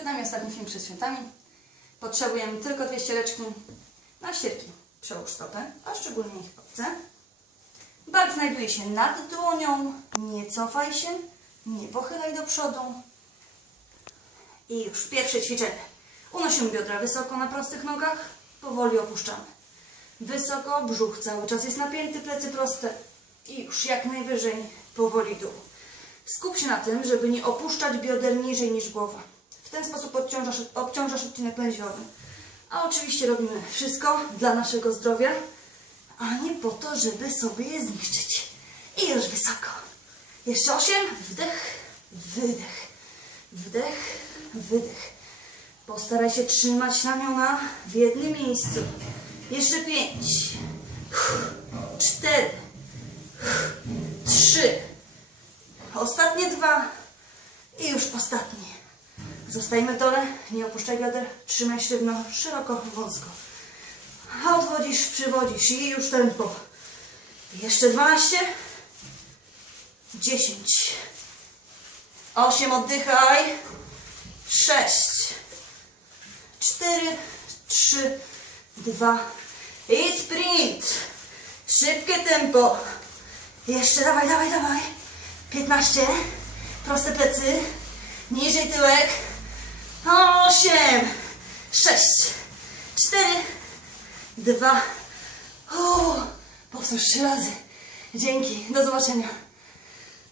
Przed nami ostatni film przed świętami. Potrzebujemy tylko dwie ściereczki na ścierki. Przełóż stopę, a szczególnie ich palce. Bark znajduje się nad dłonią. Nie cofaj się, nie pochylaj do przodu. I już pierwsze ćwiczenie. Unosimy biodra wysoko na prostych nogach, powoli opuszczamy. Wysoko, brzuch cały czas jest napięty, plecy proste. I już jak najwyżej, powoli dół. Skup się na tym, żeby nie opuszczać bioder niżej niż głowa. W ten sposób odciążasz, obciążasz odcinek lędźwiowy. A oczywiście robimy wszystko dla naszego zdrowia, a nie po to, żeby sobie je zniszczyć. I już wysoko. Jeszcze osiem. Wdech, wydech. Wdech, wydech. Postaraj się trzymać ramiona w jednym miejscu. Jeszcze pięć. Cztery. Trzy. Ostatnie dwa. I już ostatnie. Zostajemy w dole. Nie opuszczaj bioder. Trzymaj sztywno, szeroko, wąsko. Odwodzisz, przywodzisz i już tempo. Jeszcze 12. 10. 8. Oddychaj. 6. 4. 3. 2. I sprint. Szybkie tempo. Jeszcze dawaj, dawaj, dawaj. 15. Proste plecy. Niżej tyłek. 8. 6. 4. Dwa. Powtórz trzy razy. Dzięki. Do zobaczenia.